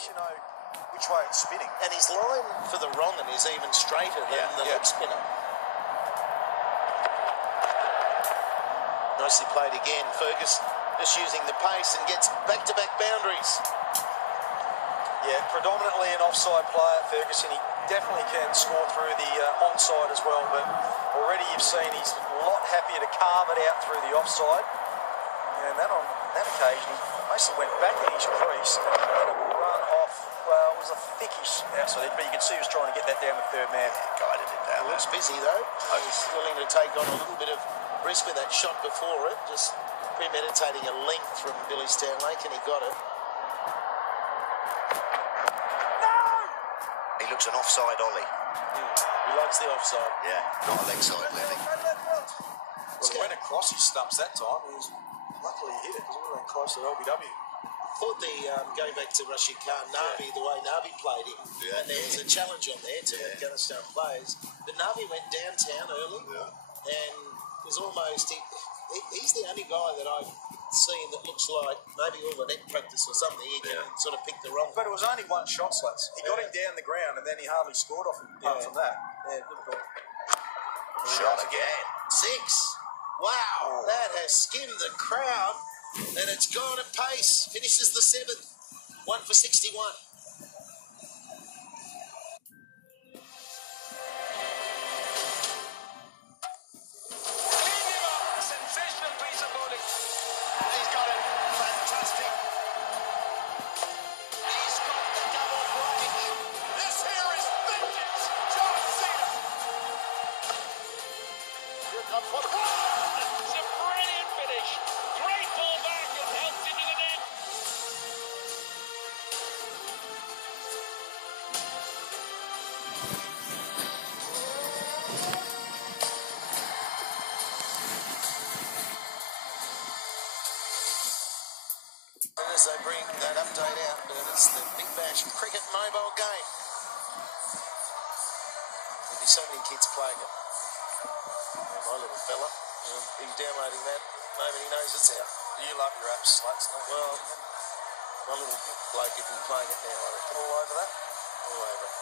least you know which way it's spinning. And his line for the wrong is even straighter than the leg spinner. Nicely played again. Fergus just using the pace and gets back-to-back boundaries. Yeah, predominantly an offside player, Ferguson. He definitely can score through the onside as well, but already you've seen he's a lot happier to carve it out through the offside. And then on that occasion, he basically went back in his crease and let it run off. Well, it was a thickish outside, but you could see he was trying to get that down the third man. Guided it down. Looks busy though. He was willing to take on a little bit of risk with that shot before it, just premeditating a length from Billy Stanlake, and he got it. He looks an offside Ollie. He likes the offside. Yeah, not a leg side landing. Well, he went across his stumps that time. Luckily he hit it because it would have been close to LBW. Thought going back to Rashid Khan, Navi, the way Navi played him, and there was a challenge on there to Afghanistan players. But Navi went downtown early and was almost, he's the only guy that I've seen that looks like maybe all the net practice or something, he can sort of pick the wrong. But it was only one shot, Slats. He got him down the ground and then he hardly scored off him apart from that. Yeah, good call. Shot again. 6. Wow, that has skimmed the crowd, and it's gone at pace. Finishes the 7th. 1 for 61. Sensational piece of bowling. He's got it. Fantastic. He's got the double break. This here is vintage John Cena. Here comes one. It's a brilliant finish. Great ball back and helped into the net. As they bring that update out, it's the Big Bash Cricket mobile game. There'll be so many kids playing it. And my little fella, he'll be downloading that the moment he knows it's out. You love your apps, Slats, don't you? Well, my little bloke will be playing it now, I reckon. All over that? All over it.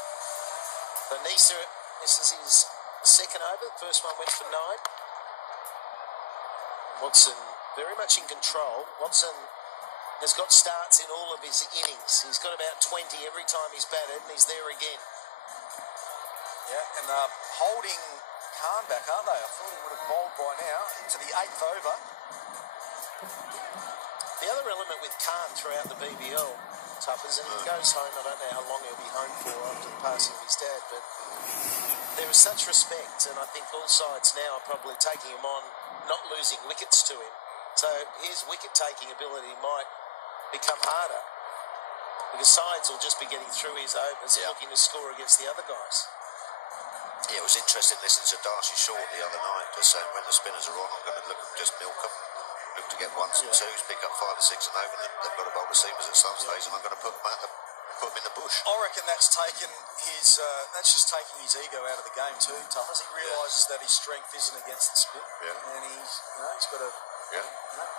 But Nisa, this is his second over. The first one went for 9. Watson very much in control. Watson has got starts in all of his innings. He's got about 20 every time he's batted, and he's there again. Yeah, and holding Khan back, aren't they? I thought he would have bowled by now into the 8th over. The other element with Khan throughout the BBL, Tuppers, and he goes home, I don't know how long he'll be home for after the passing of his dad, but there is such respect, and I think all sides now are probably taking him on, not losing wickets to him. So his wicket-taking ability might become harder because sides will just be getting through his overs and looking to score against the other guys. Yeah, it was interesting listening to Darcy Short the other night, just saying when the spinners are on, I'm going to look and just milk them, look to get 1s and 2s, pick up 5 and 6 and over, and they've got to bowl receivers at some stage, and I'm going to put them in the bush. I reckon that's taken that's just taking his ego out of the game too, Tuppers. He realises that his strength isn't against the spin, and he's got to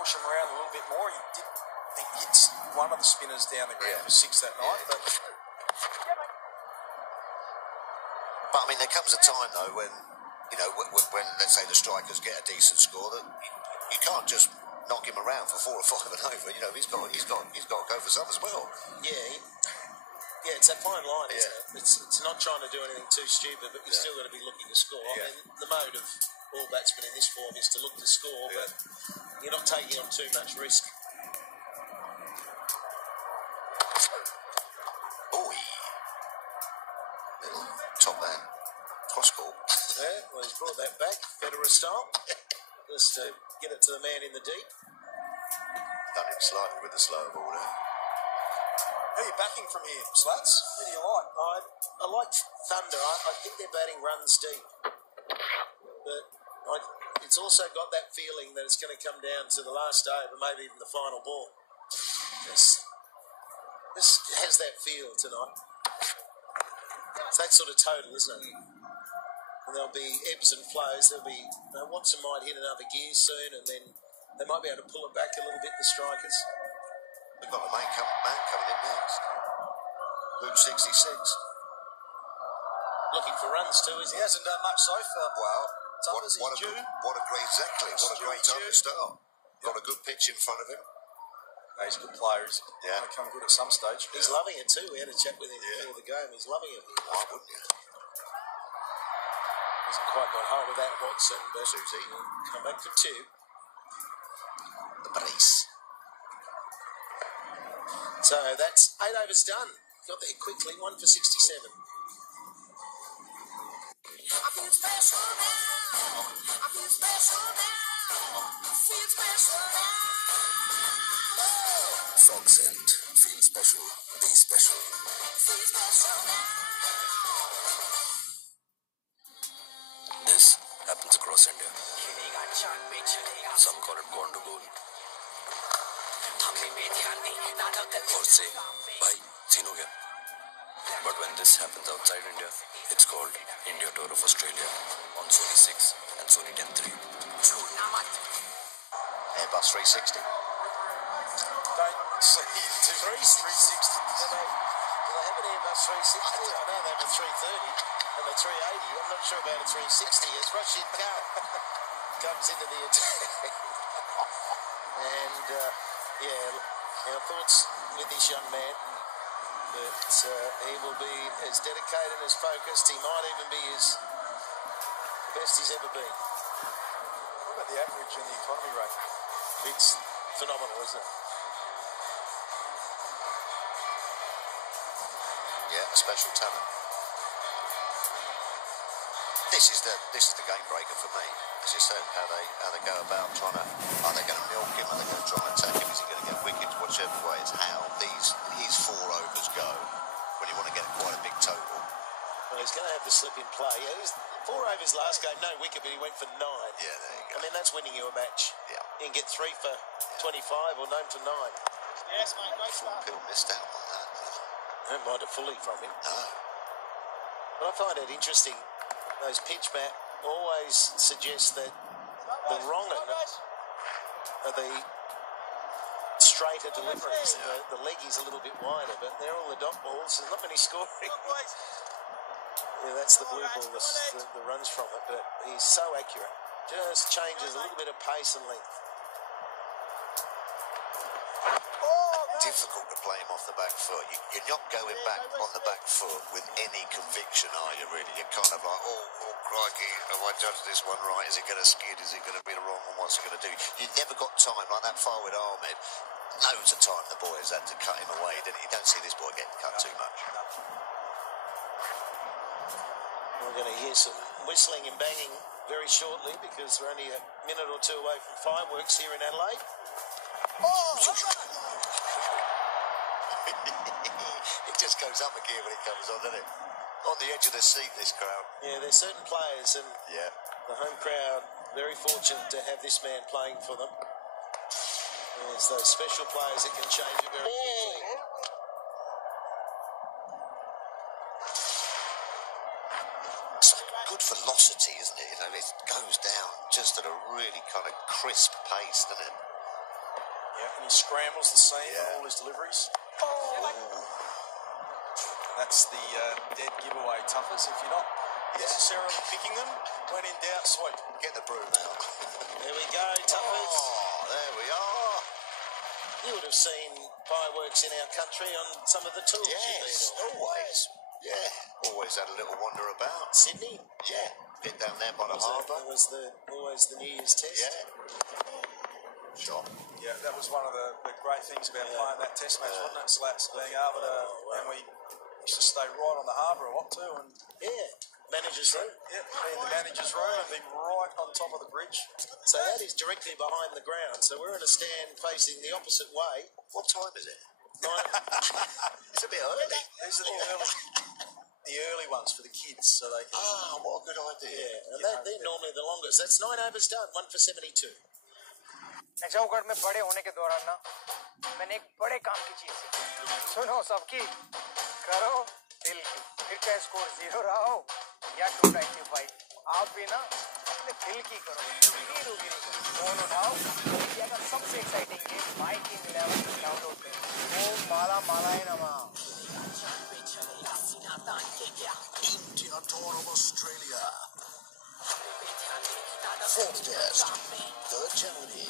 push him around a little bit more. He hits one of the spinners down the ground for 6 that night, but I mean, there comes a time though when, you know, when let's say the strikers get a decent score, that you can't just knock him around for 4 or 5 and over. You know, he's got to go for some as well. Yeah, it's that fine line, isn't it? It's not trying to do anything too stupid, but you've still got to be looking to score. I mean, the mode of all batsmen in this form is to look to score, but you're not taking on too much risk. Little top man cross call. Yeah, well, he's brought that back, Federer style, just to get it to the man in the deep. Done him slightly with the slower ball there. Who are you backing from here, Slats? Who do you like? I like Thunder. I think their batting runs deep, but it's also got that feeling that it's going to come down to the last over, maybe even the final ball. This has that feel tonight. It's that sort of total, isn't it? And there'll be ebbs and flows. There'll be Watson might hit another gear soon, and then they might be able to pull it back a little bit. The strikers. We've got the man coming in next. Who's 66? Looking for runs too, is He hasn't done much so far. Well, Tuppers, he's due. what a great time to start. Got a good pitch in front of him. He's a good player. He's going to come good at some stage. He's loving it too. We had a chat with him before the game. He's loving it. Why wouldn't you? Hasn't quite got hold of that, Watson, but Susie. Come back for two. The brace. So that's 8 overs done. Got there quickly, 1 for 67. I feel special now. I feel special now. Feel special now. Song Scent. Feel special. Be special. Feel special now. This happens across India. Some call it born to goal. Or say, bhai, scene ho gaya. But when this happens outside India, it's called India Tour of Australia on Sony 6 and Sony 10-3. Airbus 360. Don't see 360. Do they have an Airbus 360? I know they have a 330 and a 380. I'm not sure about a 360 as Rashid Khan comes into the attack. And, our thoughts with this young man. But he will be as dedicated and as focused. He might even be the best he's ever been. What about the average in the economy rate? It's phenomenal, isn't it? Yeah, a special talent. This is the game breaker for me. As you said, how they go about trying to, are they going to milk him? Are they going to try and attack him? Is he going to get wickets? Whichever way, it's how his 4 overs go when you want to get quite a big total. Well, he's going to have the slip in play. Yeah, he was 4 overs last game, no wicket, but he went for 9. Yeah, there you go. I mean, that's winning you a match. Yeah. You can get 3 for 25 or 9 for 9. Yes, mate, great start. People missed out on that. I don't mind it fully from him. No. But I find it interesting. Those pitch map always suggest that the wrong are the straighter deliveries. The leggy's a little bit wider, but they're all the dot balls. There's not many scoring. Yeah, that's the blue ball, the runs from it, but he's so accurate. Just changes a little bit of pace and length. Difficult to play him off the back foot. You're not going back on the back foot with any conviction, are you, really? You're kind of like, oh crikey, have I judged this one right? Is it going to skid? Is it going to be the wrong one? What's it going to do? You've never got time, like that far with Ahmed. Loads of time the boy has had to cut him away, didn't he? You don't see this boy getting cut too much. We're going to hear some whistling and banging very shortly because we're only a minute or two away from fireworks here in Adelaide. It just goes up a gear when it comes on, doesn't it? On the edge of the seat, this crowd. Yeah, there's certain players, and the home crowd very fortunate to have this man playing for them. There's those special players that can change it very quickly. It's like good velocity, isn't it? You know, it goes down just at a really kind of crisp pace, doesn't it? Yeah, and he scrambles the seam on all his deliveries. That's the dead giveaway, Tuffers. If you're not necessarily picking them, when in doubt, sweep. Get the broom out. There we go, Tuffers. Oh, there we are. You would have seen fireworks in our country on some of the tours you've been Yes, on. always. Yeah, always had a little wander about. Sydney Yeah, bit down there by the harbour. was always the New Year's test. Yeah. Shot. Yeah, that was one of the great things about playing that test match, wasn't it, Slats? Being able to, and we used to stay right on the harbour a lot too, and Manager's room. be in the manager's room and be right on top of the bridge. So that is directly behind the ground. So we're in a stand facing the opposite way. What time is it? 9, It's a bit early. These are the early ones for the kids, so they can. Ah, what a good idea. and they're normally the longest. That's 9 overs done, 1 for 72. चौगढ़ में बड़े होने के दौरान ना मैंने एक बड़े काम की चीज सीखी। सुनो सबकी, करो दिल की, फिर चाहे स्कोर 0 रहा हो या 295, आप भी ना अपने दिल की करो, गिरो फोन उठाओ या अगर सबसे exciting game my team 11 download करो। ओ माला मालाए नमा। Tour of Australia. Fourth test, 3rd January.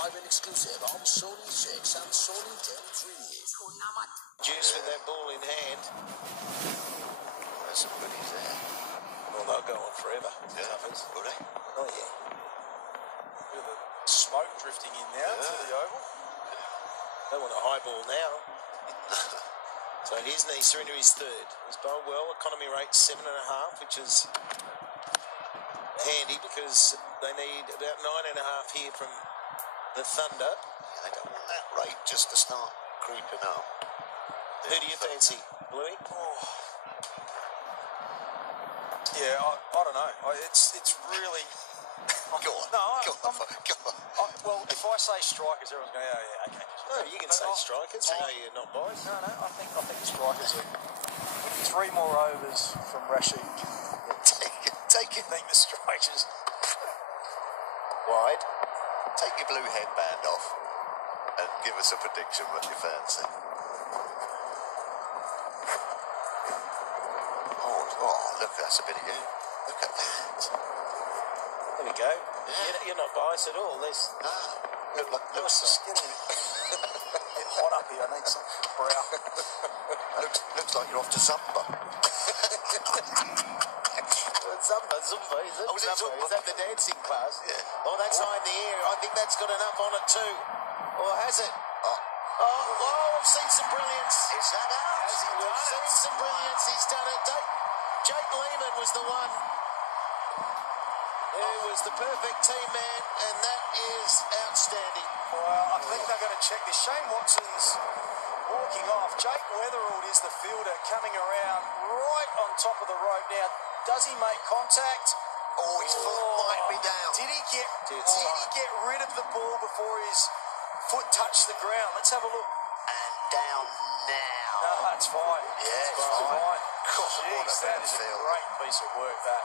Live and exclusive on Sony 6 and Sony 10 3. Juice with that ball in hand. There's some goodies there. Well, they'll go on forever. Yeah. Will they? Oh, yeah. Bit of the smoke drifting in now to the oval. They want a high ball now. So here's Nisa into his 3rd. He's bowled well. Economy rate 7.5, which is handy because they need about 9.5 here from the Thunder. Yeah, they don't want that rate just to start creeping up. Who do you fancy, Bluey? Oh. Yeah, I don't know. It's really... Go on. No, go on. well, if I say strikers, everyone's going, oh, yeah, okay. No, you can say strikers. No, you're not biased. No, I think strikers are 3 more overs from Rashid. Take it. I think the strikers... Wide. Take your blue headband off and give us a prediction what you fancy. Oh, look, that's a bit of you. Look at that. There we go. Yeah. You're not biased at all. There's... Looks getting hot up here. I need some brow. looks like you're off to Zumba. Zumba, is it? Oh, is it Zumba? Is that the dancing class? Yeah. Oh, that's high in the air. I think that's got enough on it too. Or has it? We've seen some brilliance. Is that out? We've seen some brilliance. He's done it. Jake Lehman was the one who was the perfect team man, and that is outstanding. Well, I think they're going to check this. Shane Watson's walking off. Jake Weatherald is the fielder coming around right on top of the rope now. Does he make contact? Oh, his foot might be down. Did he get rid of the ball before his foot touched the ground? Let's have a look. And down now. No, that's fine. Yeah, it's it's fine. God, what a Jeez, bit that of is a feel. great piece of work, that.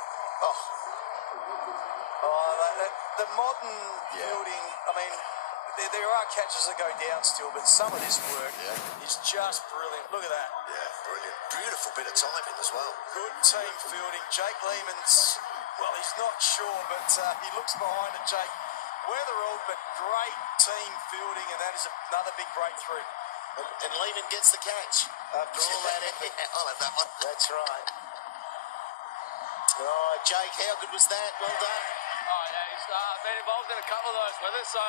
The modern fielding, I mean, there are catches that go down still, but some of this work is just brilliant. Look at that. Yeah, brilliant. Beautiful bit of timing as well. Good team fielding. Jake Lehman's, well, he's not sure, but he looks behind at Jake Weatherall, but great team fielding, and that is another big breakthrough. And Lehman gets the catch after all that effort. I'll have that one. That's right. Oh, Jake, how good was that? Well done. Oh, yeah, he's been involved in a couple of those with us, so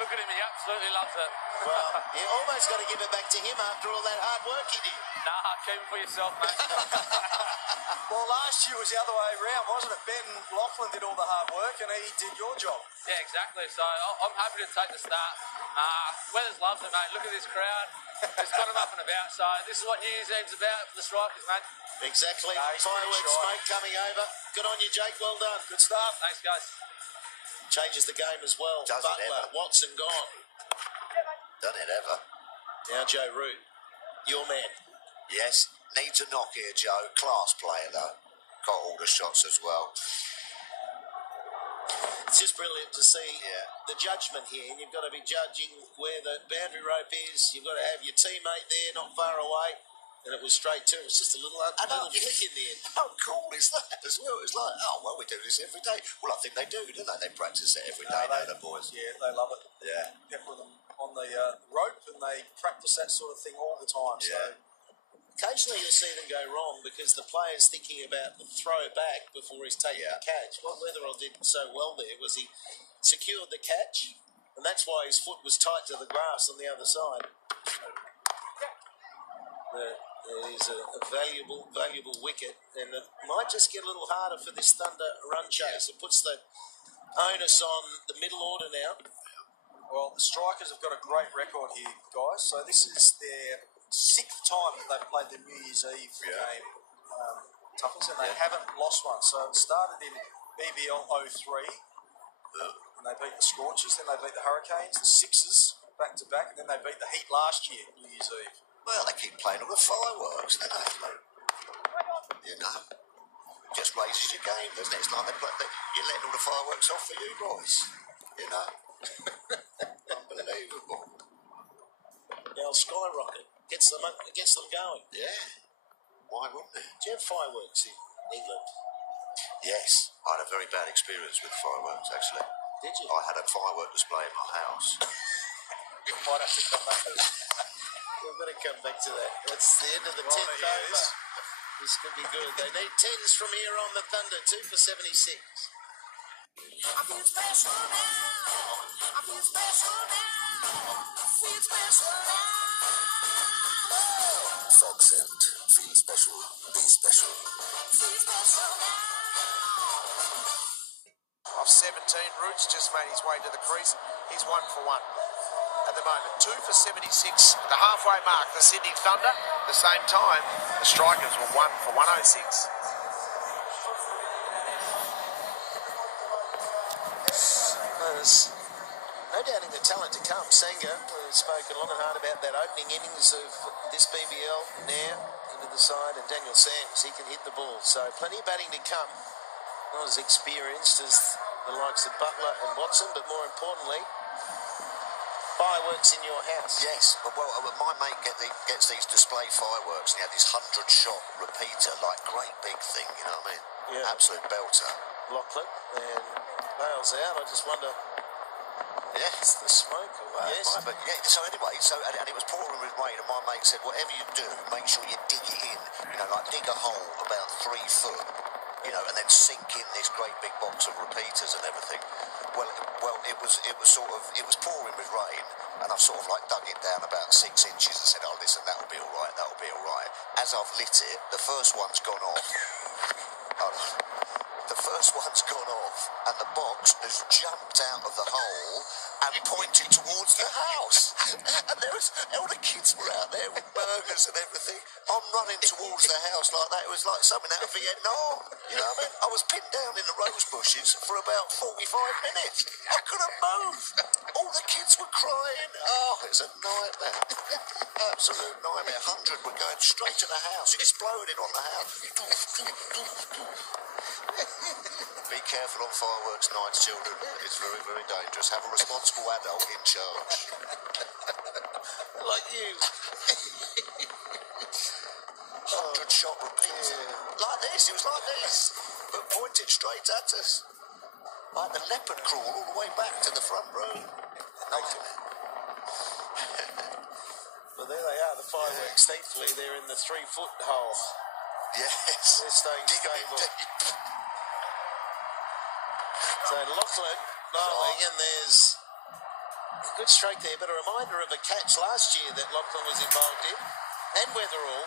look at him, he absolutely loves it. Well, you almost got to give it back to him after all that hard work he did. Nah, keep it for yourself, mate. Well, last year was the other way around, wasn't it? Ben Lachlan did all the hard work and he did your job. Yeah, exactly, so I'm happy to take the start. Weathers loves it, mate. Look at this crowd. It's got him up and about, so this is what New Year's Eve's about for the strikers, mate. Exactly. No, he's Fireworks pretty shy. smoke coming over. Good on you, Jake. Well done. Good stuff. Thanks, guys. Changes the game as well. Does it Butler, ever? Watson gone. Done it ever. Now Joe Root, your man. Yes, needs a knock here, Joe. Class player, though. Got all the shots as well. It's just brilliant to see the judgment here, and you've got to be judging where the boundary rope is. You've got to have your teammate there, not far away, and it was straight to him. It was just a little flick in the end. How cool is that as well? It's like, oh, well, we do this every day. Well, I think they do, don't they? They practice it every day, don't the boys? Yeah, they love it. Yeah. Pepper them on the rope and they practice that sort of thing all the time. Yeah. So Occasionally you'll see them go wrong because the player's thinking about the throw back before he's taking the catch. What Weatherall did so well there was he secured the catch, and that's why his foot was tight to the grass on the other side. There is a valuable wicket, and it might just get a little harder for this Thunder run chase. It puts the onus on the middle order now. well, the Strikers have got a great record here, guys. So this is their 6th time that they've played the New Year's Eve game, Tuffers, and they haven't lost one. So it started in BBL 03, and they beat the Scorchers, then they beat the Hurricanes, the Sixers, back to back, and then they beat the Heat last year, New Year's Eve. Well, they keep playing all the fireworks, don't they? You know, just raises your game, doesn't it? It's like you're letting all the fireworks off for you boys. You know, unbelievable. They'll skyrocket. Gets them going. Yeah. Why wouldn't it? Do you have fireworks here? England. Yes, I had a very bad experience with fireworks, actually. Did you? I had a firework display in my house. Might have to come back to this. We've got to come back to that. That's the end of the 10th over. This could be good. They need 10s from here on the Thunder. 2 for 76. I feel special now. I feel special now. Feel special now. Fox Scent. Feel special. Be special. Feel special now. Of 17, Roots just made his way to the crease. He's 1 for 1 at the moment. 2 for 76, the halfway mark. The Sydney Thunder, at the same time, the Strikers were 1 for 106. There's no doubting the talent to come. Sanger has spoken long and hard about that opening innings of this BBL now into the side, and Daniel Sams, he can hit the ball. So plenty of batting to come. Not as experienced as the likes of Butler and Watson, but more importantly, fireworks in your house. Yes, well, my mate gets these display fireworks, and he had this 100-shot repeater, like great big thing, you know what I mean? Yeah. Absolute belter. Lachlan, and bails out. I just wonder, Yes. the smoke away. Yes. Right, but yeah, so anyway, and it was pouring with rain, and my mate said, whatever you do, make sure you dig it in. You know, like dig a hole about 3 foot, you know, and then sink in this great big box of repeaters and everything. Well, it was pouring with rain, and I've sort of like dug it down about 6 inches and said, oh, listen, that'll be all right. As I've lit it, the first one's gone off. The first one's gone off, and the box has jumped out of the hole and pointed towards the house. And all the kids were out there with burgers and everything. I'm running towards the house like that. It was like something out of Vietnam. You know what I mean? I was pinned down in the rose bushes for about 45 minutes. I couldn't move. All the kids were crying. Oh, it's a nightmare. Absolute nightmare. 100 were going straight to the house, exploding on the house. Be careful on fireworks nights, children. It's very, very dangerous. Have a responsible adult in charge. Like you. 100-shot repeater. Like this, it was like this. But pointed straight at us. Like the leopard crawl all the way back to the front room. Nightmare. Well, there they are, the fireworks. Thankfully, they're in the 3-foot hole. Yes. They're staying Dig 'em in stable. deep. So Lachlan bowling, and there's a good stroke there, but a reminder of a catch last year that Lachlan was involved in, and Weatherall.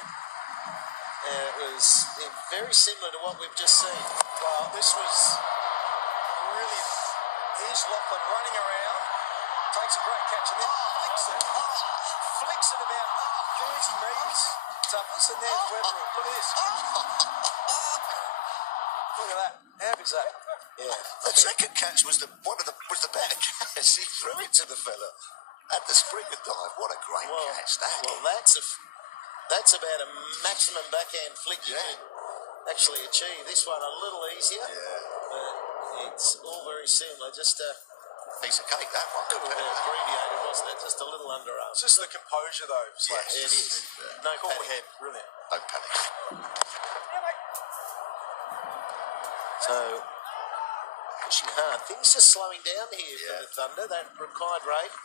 It was very similar to what we've just seen. Well, this was really... Here's Lachlan running around, takes a great catch, and then flicks it about 30 metres. Tuppers, and there's Weatherall. Look at this. Look at that. How good's that? Yeah, The second catch was the better catch. He threw it to the fella at the springer dive. What a great catch that! Well, that's about a maximum backhand flick you can actually achieve. This one a little easier, but it's all very similar. Just a Piece of cake, that one. little bit abbreviated, wasn't it? Just a little underarm. It's just the composure, though. Yes. It is. No Cool panic. head. Brilliant. Don't panic. So, pushing hard. Things just slowing down here for the Thunder. That required rate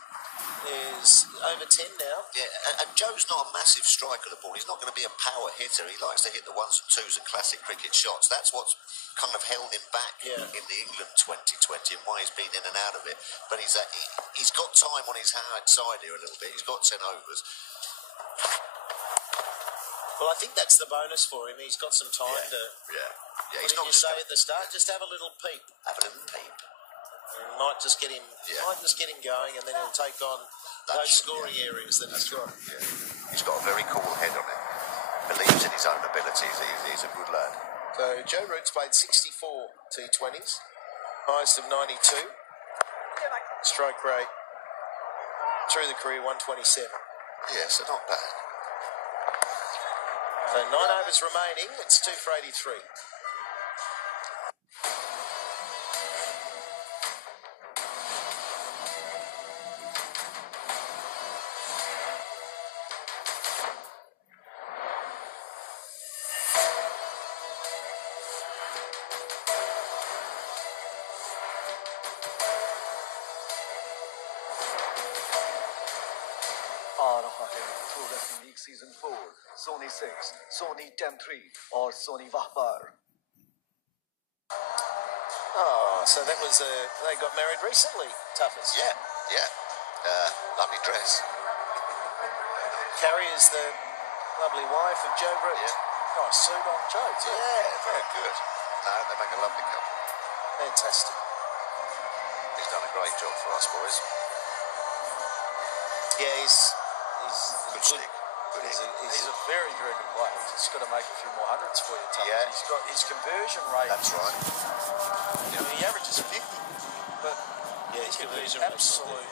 is over 10 now. Yeah, and Joe's not a massive striker of the ball. He's not going to be a power hitter. He likes to hit the 1s and 2s and classic cricket shots. That's what's kind of held him back in the England 2020 and why he's been in and out of it. But he's got time on his side here a little bit. He's got 10 overs. Well, I think that's the bonus for him. He's got some time to... Yeah, What he's did not you say at the start? Just have a little peep. have a little peep. And might just get him going, and then he'll take on those scoring areas that he's got. Yeah. He's got a very cool head on him. Believes in his own abilities. He's a good lad. So Joe Root's played 64 T20s, highest of 92. Stroke rate through the career 127. Yeah, so not bad. So 9 overs remaining. It's 2 for 83. आ रहा है pro wrestling league season 4 Sony 6, Sony 10-3 और सोनी वाह पर। Oh, so that was they got married recently, Toughers. Yeah. Lovely dress. Carrie is the lovely wife of Joe Root. Yeah. Nice suit on Joe, too. Yeah, very good. No, they make a lovely couple. Fantastic. He's done a great job for us boys. Yeah, he's Good stick. Good He's egg. a very, very good player. He's just got to make a few more hundreds for you, Tubbs. Yeah. He's got his conversion rate. That's right. I mean, he averages 50, but yeah, his he can conversion be rate's not absolute.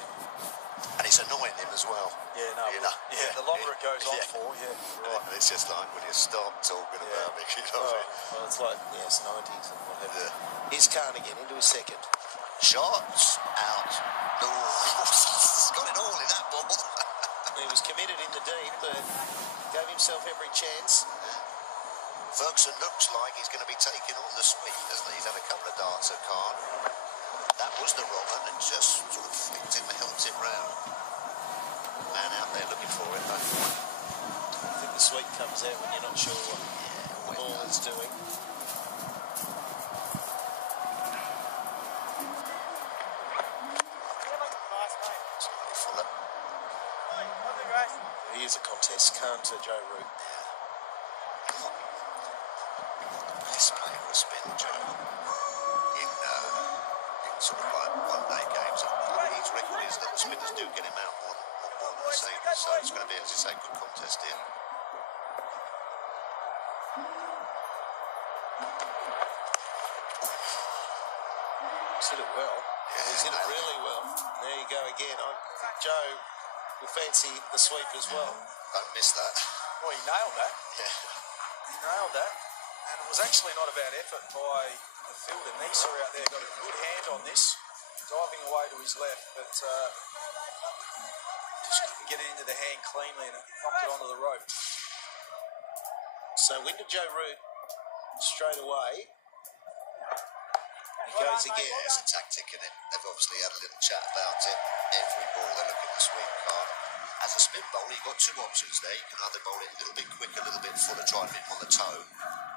And it's annoying him as well. Yeah, no. You know? Yeah, the longer it goes on for, yeah. Right. And it's just like, will you stop talking about me? You know what I mean? Well, it's like, yes, 90s and whatever. Yeah. Here's Khan again into his second. Shots out. No. He's got it all in that ball. He was committed in the deep, but gave himself every chance. Ferguson looks like he's going to be taking on the sweep, doesn't he? He's had a couple of darts at Khan. That was the wrong one and just sort of flicked him, helped him round. Man out there looking for it, though. I think the sweep comes out when you're not sure what the ball is doing. Slightly fuller. Here's a contest, Khan to Joe Root. Best player of spin, Joe. In sort of like one-day games. His record is that the spinners do get him out more than the sailors. So it's going to be, as you say, a good contest here. He's hit it well. Yeah, He's hit it really well. There you go again. I think Joe will fancy the sweep as well. Don't miss that. Well, he nailed that. Yeah. He nailed that. And it was actually not a bad effort by the fielder. Nisa out there got a good hand on this, diving away to his left, but just couldn't get it into the hand cleanly and it knocked it onto the rope. So into Joe Root straight away. He goes again. There's a tactic in it. They've obviously had a little chat about it. Every ball they're looking to sweep Khan. As a spin bowler, you've got two options there. You can either bowl it a little bit quick, a little bit fuller, try and hit on the toe,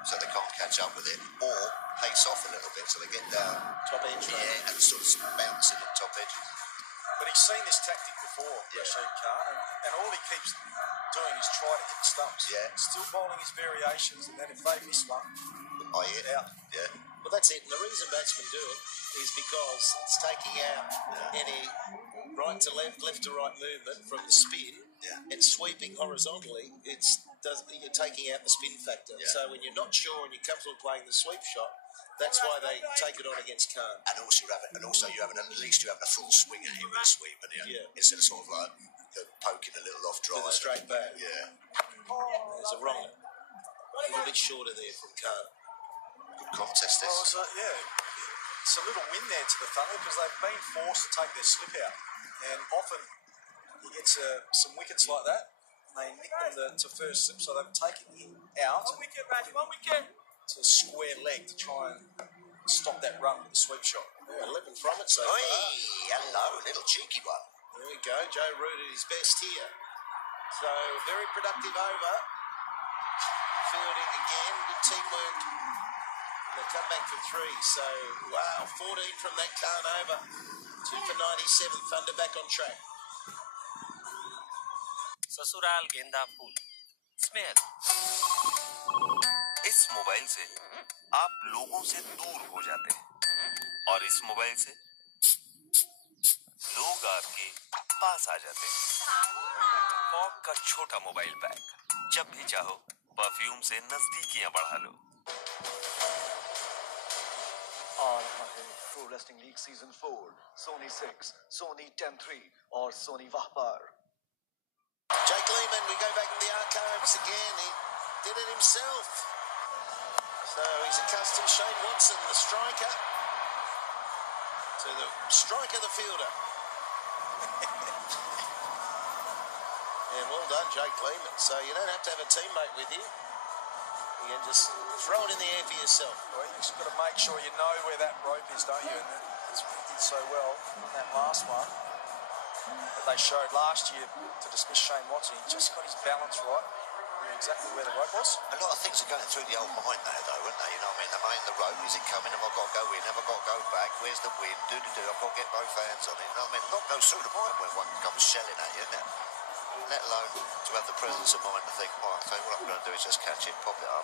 so they can't catch up with it, or pace off a little bit so they get down Top edge. and sort of bouncing at top edge. But he's seen this tactic before, Rashid Khan, and all he keeps doing is try to hit stumps. Yeah. Still bowling his variations, and then if they miss one, Oh, yeah. out. Yeah. Well, that's it. And the reason batsmen do it is because it's taking out any right to left, left to right movement from the spin and sweeping horizontally. You're taking out the spin factor. Yeah. So when you're not sure and you're comfortable playing the sweep shot, that's why they take it on against Khan. And also you're having at least you're having a full swing at him with a sweep, and instead of sort of like poking a little off drive. With a straight bat. Yeah. There's a wrong. A little bit shorter there from Khan. Good contest this. Well, so, it's a little win there to the Thunder because they've been forced to take their slip out, and often he gets some wickets like that, and they nick them to first slip, so they've taken him out to square leg to try and stop that run with the sweep shot. Yeah, 11 from it so far. Hello, little cheeky one. There we go. Joe Root at his best here. So very productive over. Fielding again. Good teamwork. And they come back for 3. So, wow, 14 from that Khan over. 2 for 97. Thunder back on track. ससुराल गेंदा फूल smell. इस mobile से आप लोगों से दूर हो जाते हैं और इस मोबाइल से लोग आपके पास आ जाते हैं। फॉग का छोटा मोबाइल पैक, जब भी चाहो परफ्यूम से नजदीकियां बढ़ा लो। आ रहा है pro wrestling league season 4 Sony 6, Sony 10-3 और सोनी वाह पर। Jake Lehman, we go back to the archives again. He did it himself. So he's accustomed, Shane Watson, the striker, to the striker, the fielder. And well done, Jake Lehman. So you don't have to have a teammate with you. You can just throw it in the air for yourself. Well, you've just got to make sure you know where that rope is, don't you? And that's what he did so well on that last one. that they showed last year to dismiss Shane Watson. He just got his balance right, knew exactly where the rope was. A lot of things are going through the old mind now, though, aren't they? You know what I mean? They're the rope. Is it coming? Have I got to go in? Have I got to go back? Where's the wind? Do. I've got to get both hands on it. You know what I mean? A lot goes through the mind when one comes shelling at you, isn't it? Let alone to have the presence of mind to think, right, okay, what I'm going to do is just catch it, pop it up.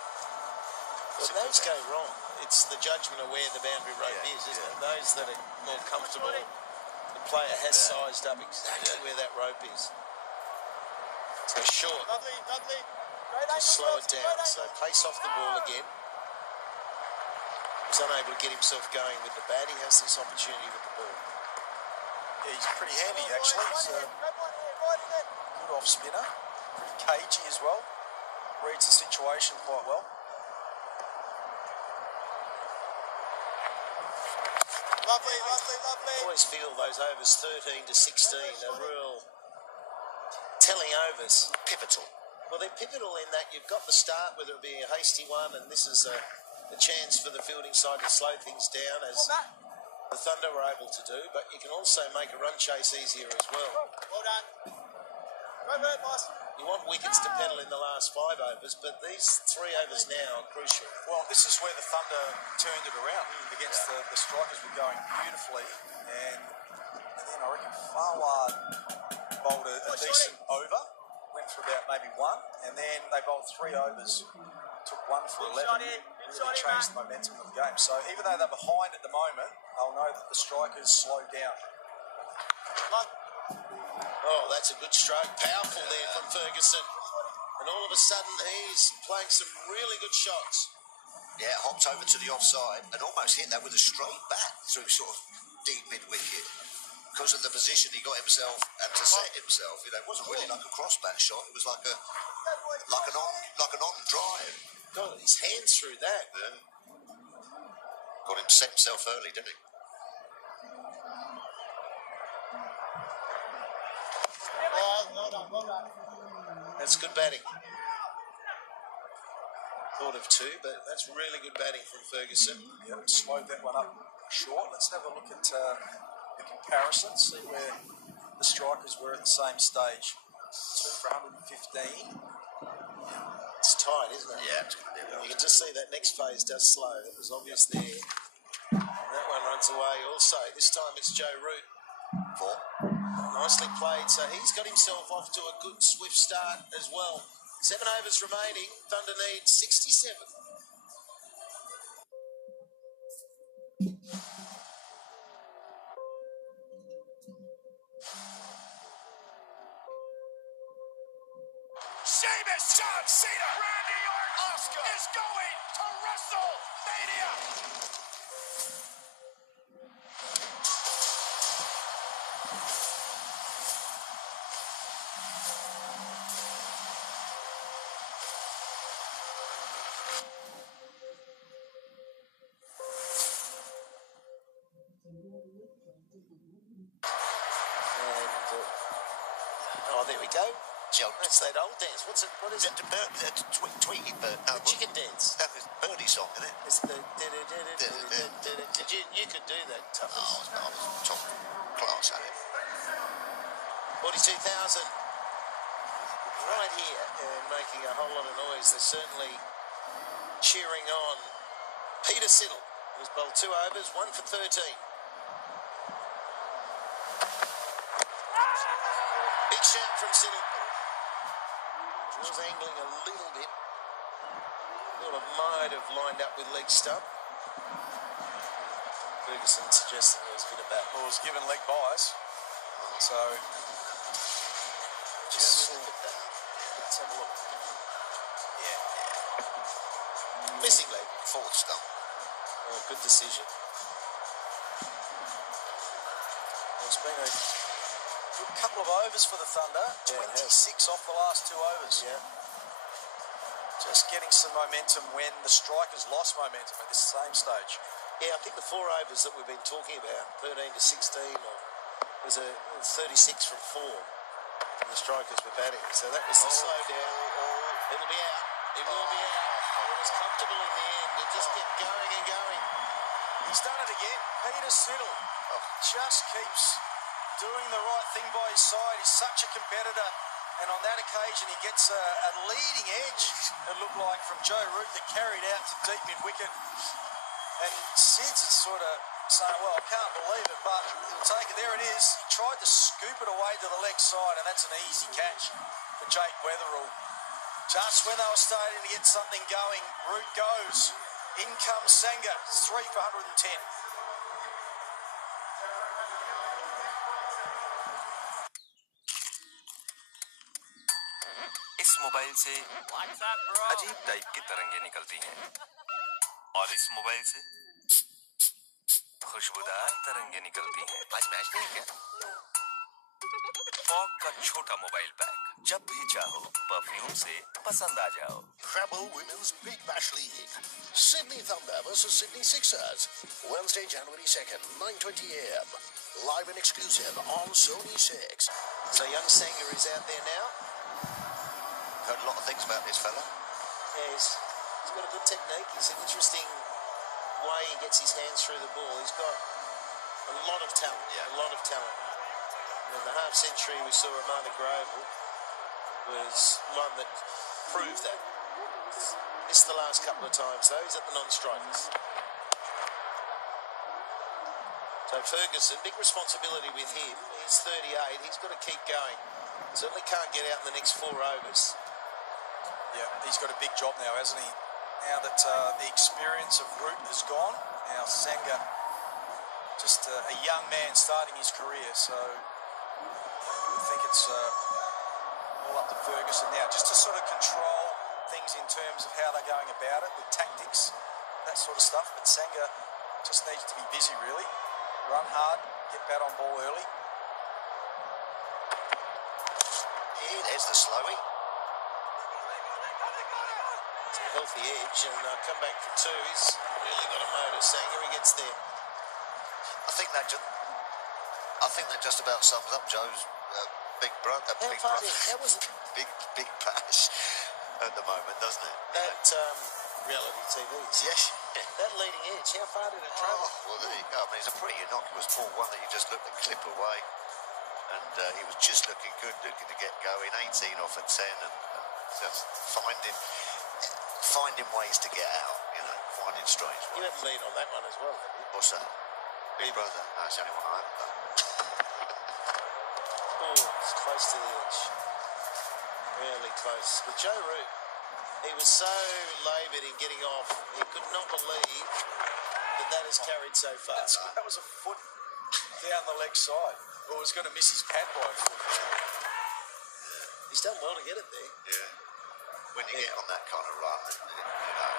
Well, those go wrong. It's the judgment of where the boundary rope is, isn't it? Those that are more comfortable, the player has sized up exactly where that rope is. So short. Lovely. Just slow it down. So pace off the ball again. He's unable to get himself going with the bat. He has this opportunity with the ball. Yeah, he's pretty handy, actually. He's a good off spinner. Pretty cagey as well. Reads the situation quite well. Lovely. I always feel those overs 13 to 16 are real telling overs. Pivotal. Well, they're pivotal in that you've got the start, whether it be a hasty one, and this is a chance for the fielding side to slow things down, as the Thunder were able to do, but you can also make a run chase easier as well. Well done. Go bird, boss. You want wickets to pedal in the last 5 overs, but these 3 overs now are crucial. Well, this is where the Thunder turned it around against the strikers. Were going beautifully, and then I reckon Farward bowled a decent over, went for about maybe 1, and then they bowled 3 overs, took 1 for 11, really changed the momentum of the game. So even though they're behind at the moment, they'll know that the strikers slowed down. Oh, that's a good stroke. Powerful there from Ferguson. And all of a sudden, he's playing some really good shots. Yeah, hopped over to the offside and almost hit that with a straight bat through sort of deep mid-wicket. Because of the position he got himself and to set himself, you know, it wasn't really like a cross-bat shot. It was like an on drive. Got his hands through that. Yeah. Got him to set himself early, didn't he? Well done. That's good batting. Thought of 2, but that's really good batting from Ferguson. Yeah, slowed that one up short. Let's have a look at the comparison, see where the strikers were at the same stage. 2 for 115. It's tight, isn't it? Yeah, it's going to be a You can just see that next phase does slow. It was obvious there. And that one runs away also. This time it's Joe Root. 4. Nicely played. So he's got himself off to a good swift start as well. 7 overs remaining. Thunder needs 67. Seamus John Cena. Randy Orton Oscar is going to WrestleMania. There we go. Joe, That's that old dance. What is it? Tweety bird. No, The chicken dance. That was birdie song, isn't it? It's the... You could do that, Oh, Tuffers. I was top class at it. 42,000 right here and making a whole lot of noise. They're certainly cheering on Peter Siddle, who's bowled 2 overs, 1 for 13. Big shout from Siddle. He was angling a little bit. Thought it might have lined up with leg stump. Ferguson suggesting there was a bit of bat. Well, it was given leg bias. So, Just look at that. Let's have a look. Yeah. Missing leg. Forward stump. Oh, good decision. well, it's been a good couple of overs for the Thunder. Yeah, it 26 off the last 2 overs. Yeah. Just getting some momentum when the strikers lost momentum at this same stage. Yeah, I think the 4 overs that we've been talking about, 13 to 16, was a 36 from 4. And the strikers were batting. So that was the slow down. It'll be out. It will be out. It was comfortable in the end. It just kept going and going. He's done it again. Peter Siddle just keeps doing the right thing by his side. He's such a competitor. And on that occasion, he gets a leading edge, it looked like, from Joe Root that carried out to deep mid-wicket. And Sids is sort of saying, well, I can't believe it, but he'll take it. There it is. He tried to scoop it away to the leg side, and that's an easy catch for Jake Weatherall. Just when they were starting to get something going, Root goes. In comes Sanger, 3 for 110. इस mobile से अजीब type की तरंगें निकलती हैं और इस mobile से खुशबूदार तरंगें निकलती हैं। आज मैच नहीं है क्या? फॉग का छोटा मोबाइल पैक, जब भी चाहो परफ्यूम से पसंद आ जाओ। Treble Women's Big Bash League. Sydney Thunder versus Sydney Sixers. Wednesday, January 2nd, 9:20 a.m. Live and exclusive on Sony 6. So young Sanger is out there now. Heard a lot of things about this fella. Yeah, he's got a good technique. He's an interesting way he gets his hands through the ball. He's got a lot of talent. Yeah. A lot of talent. And the half century we saw Amanda Grover was one that proved that. Missed the last couple of times though. He's at the non-strikers. So Ferguson, big responsibility with him. He's 38. He's got to keep going. Certainly can't get out in the next 4 overs. Yeah, he's got a big job now, hasn't he? Now that the experience of Root has gone, now Sanger, just a young man starting his career, so I think it's all up to Ferguson now, just to sort of control things in terms of how they're going about it, with tactics, that sort of stuff. But Sanger just needs to be busy, really. Run hard, get bat on ball early. Yeah, there's the slowie. It's a healthy edge, and come back for 2. He's really got a motor, Sanger. He gets there. I think that just about sums up Joe's big brother. That was Big bash at the moment, doesn't it? that reality TVs. Yes. That leading edge. How far did it travel? Well, there you go. I mean, it's a pretty innocuous ball, one that you just look to clip away. And he was just looking good, looking to get going. 18 off at 10, and just finding ways to get out. You know, finding strange ways. You have lead on that one as well, have you? What's that? Big brother. That's the only one I haven't done. Oh, it's close to the edge. Really close. But Joe Root, he was so laboured in getting off, he could not believe that has carried so far. That was a foot down the leg side. Well, was going to miss his pad by a foot. He's done well to get it there. Yeah. When you get on that kind of run, you know,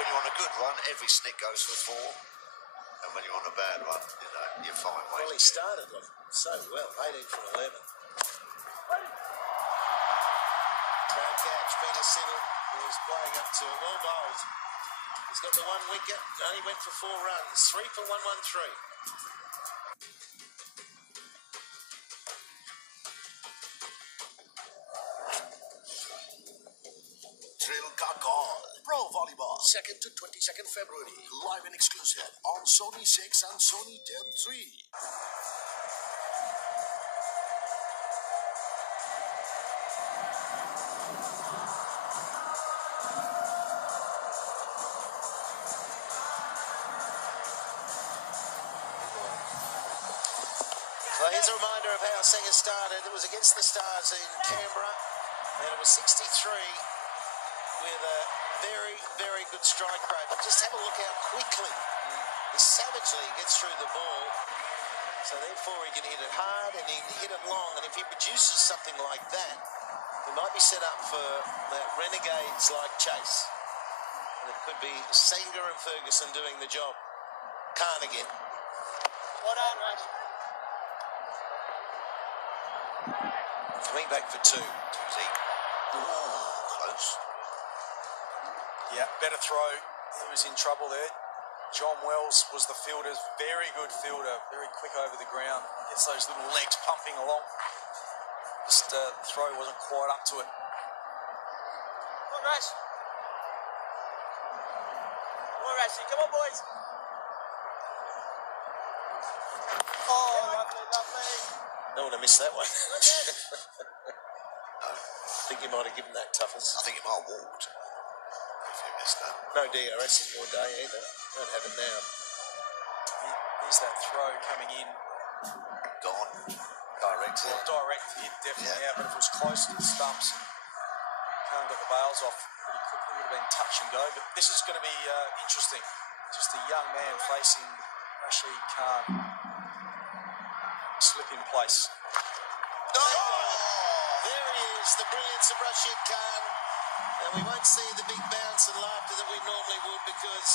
when you're on a good run, every snick goes for 4. And when you're on a bad run, you know, you find ways. Well, he started off so well, 18 from 11. Great catch, Peter Siddle, who was playing up to it, well bowled. He's got the 1 wicket, only went for 4 runs, 3 for 113. Thrill Ka Call. Pro Volleyball. 2nd to 22nd February. Live and exclusive on Sony 6 and Sony 10.3. So here's a reminder of how Sanger started. It was against the Stars in Canberra, and it was 63 with a very, very good strike rate. But just have a look how quickly he savagely gets through the ball. So therefore he can hit it hard and he can hit it long. And if he produces something like that, he might be set up for the Renegades-like chase. And it could be Sanger and Ferguson doing the job. Khan again. Well done, Raj. Coming back for 2. Close. Yeah, better throw. He was in trouble there. John Wells was the fielder, very good fielder, very quick over the ground. Gets those little legs pumping along. Just the throw wasn't quite up to it. Come on, Raj. Come on, Raj. Come on, boys. Oh, lovely. Don't want to miss that one. I think you might have given that toughest. I think he might have walked if you missed that. No DRS in your day either. Don't have it now. Here's that throw coming in. Gone. Direct Well, direct hit, definitely out, but if it was close to the stumps, Khan got the bails off pretty quickly. Would have been touch and go, but this is going to be interesting. Just a young man facing Rashid Khan. Slip in place. There he is, the brilliance of Rashid Khan. And we won't see the big bounce and laughter that we normally would because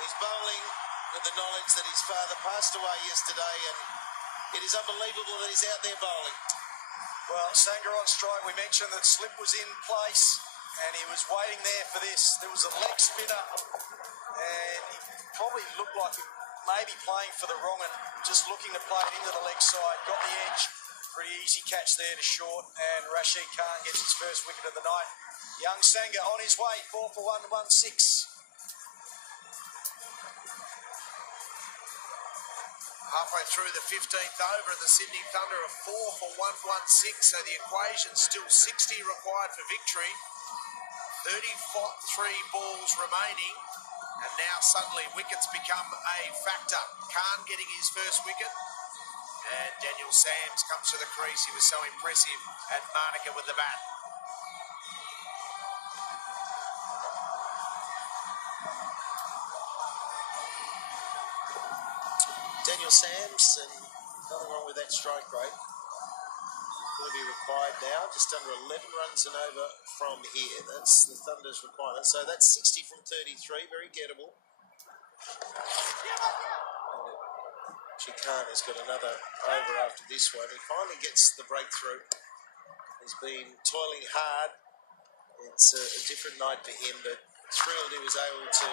he's bowling with the knowledge that his father passed away yesterday, and it is unbelievable that he's out there bowling. Well, Sanger on strike. We mentioned that slip was in place, and he was waiting there for this. There was a leg spinner, and he probably looked like he may be playing for the wrong and just looking to play it into the leg side. Got the edge. Pretty easy catch there to short, and Rashid Khan gets his first wicket of the night. Young Sanger on his way, 4 for 116. Halfway through the 15th over, and the Sydney Thunder are 4 for 116, so the equation's still 60 required for victory. 33 balls remaining, and now suddenly wickets become a factor. Khan getting his first wicket, and Daniel Sams comes to the crease. He was so impressive at Monica with the bat. Daniel Sams, and nothing wrong with that strike rate. Going to be required now, just under 11 runs and over from here. That's the Thunder's requirement. So that's 60 from 33, very gettable. Khan has got another over after this one. He finally gets the breakthrough. He's been toiling hard. It's a different night for him, but thrilled he was able to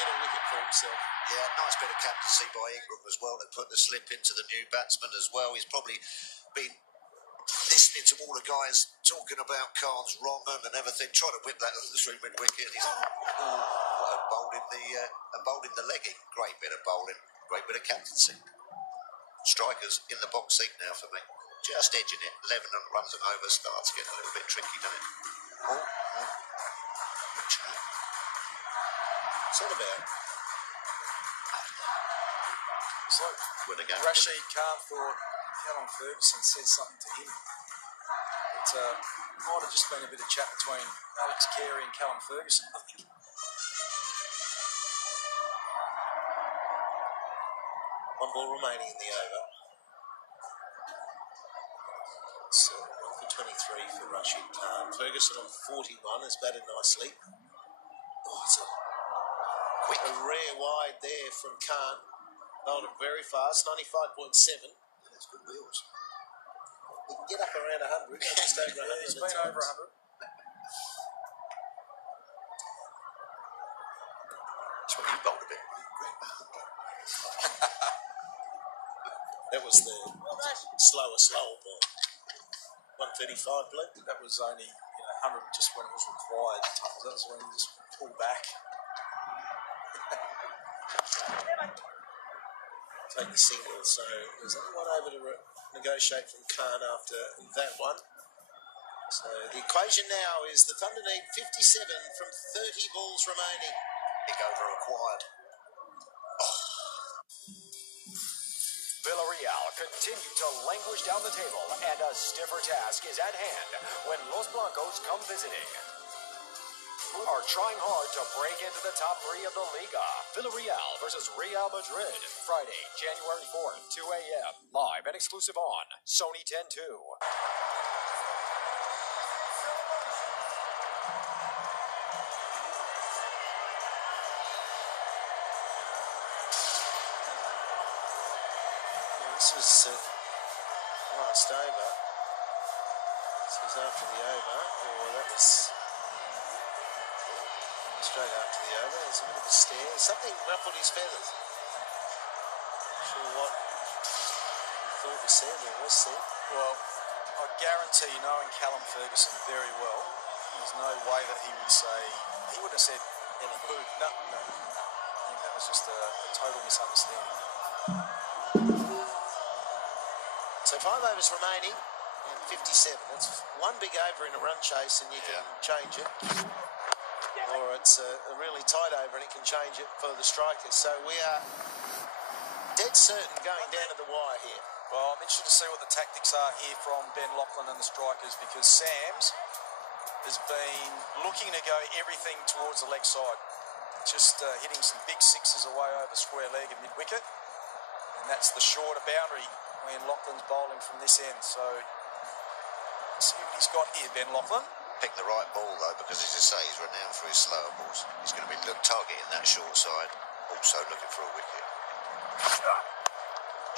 get a wicket for himself. Yeah, nice bit of captaincy by Ingram as well to put the slip into the new batsman as well. He's probably been listening to all the guys talking about Khan's wrong and everything, trying to whip that through mid-wicket, and he's bowled in the leggy. Great bit of bowling, great bit of captaincy. Strikers in the box seat now for me. Just edging it. 11 runs and over starts getting a little bit tricky, doesn't it? What's that about? It's like Rashid Khan thought Callum Ferguson said something to him. It might have just been a bit of chat between Alex Carey and Callum Ferguson, I think. One ball remaining in the over. So 1 for 23 for Rashid Khan. Ferguson on 41 has batted nicely. Oh, it's a rare wide there from Khan. Bowled it very fast, 95.7. That's good wheels. He can get up around 100. Just over 100. He's been over 100. That's what you bowled a bit. That was the slower ball. 135, Blue. That was only 100 just when it was required. That was when you just pull back. Take the single, so there's only one over to negotiate from Khan after that one. So the equation now is the Thunder need 57 from 30 balls remaining. Big over required. Villarreal continue to languish down the table, and a stiffer task is at hand when Los Blancos come visiting. Are trying hard to break into the top 3 of the Liga. Villarreal versus Real Madrid, Friday, January 4th, 2 a.m. Live and exclusive on Sony 10-2. This was last over. This was after the over, or that was straight after the over. There's a bit of a stare. Something ruffled his feathers. Not sure what he thought was said or was said. Well, I guarantee you, knowing Callum Ferguson very well, there's no way that he would say, he wouldn't have said anything. No. I think that was just a total misunderstanding. 5 overs remaining and 57. That's one big over in a run chase and you can change it. Or it's a really tight over and it can change it for the strikers. So we are dead certain going down to the wire here. Well, I'm interested to see what the tactics are here from Ben Lachlan and the strikers, because Sams has been looking to go everything towards the leg side. Just hitting some big sixes away over square leg and mid-wicket. And that's the shorter boundary when Lachlan's bowling from this end. So, let's see what he's got here, Ben Lachlan. Pick the right ball, though, because as you say, he's renowned for his slower balls. He's going to be targeting that short side, also looking for a wicket.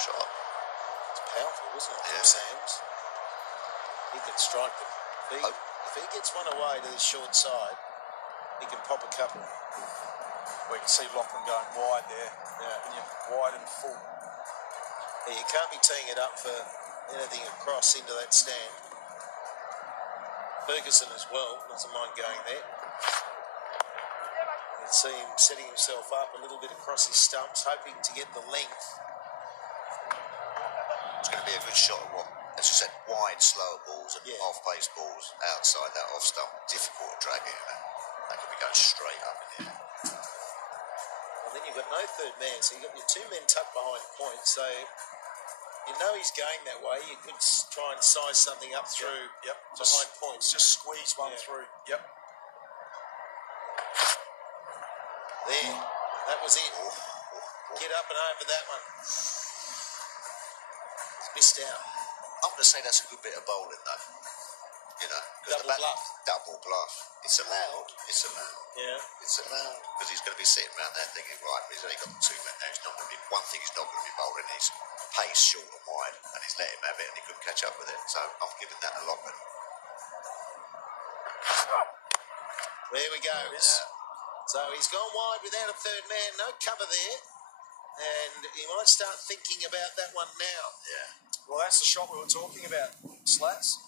Shot. It's powerful, isn't it, from Sams? He can strike them. If he gets one away to the short side, he can pop a couple. We can see Lachlan going wide there. Wide and full. Yeah, you can't be teeing it up for anything across into that stand. Ferguson as well doesn't mind going there. You can see him setting himself up a little bit across his stumps, hoping to get the length. It's going to be a good shot at what, as you said, wide, slower balls and off-pace balls outside that off-stump. Difficult to drag in. That could be going straight up in here. And then you've got no third man, so you've got your two men tucked behind point, so you know he's going that way. You could try and size something up through behind points. Just squeeze one through. Yep. There. That was it. Get up and over that one. It's missed out. I'm going to say that's a good bit of bowling, though. You know, double bluff. Double bluff. It's allowed. It's allowed. Yeah. It's allowed. Because he's going to be sitting around there thinking, right, he's only got 2 men now. He's not going to be, one thing he's not going to be bowling is pace short and wide, and he's let him have it and he couldn't catch up with it. So I'm giving that a lock. There we go. So he's gone wide without a third man. No cover there. And he might start thinking about that one now. Yeah. Well, that's the shot we were talking about, Slats.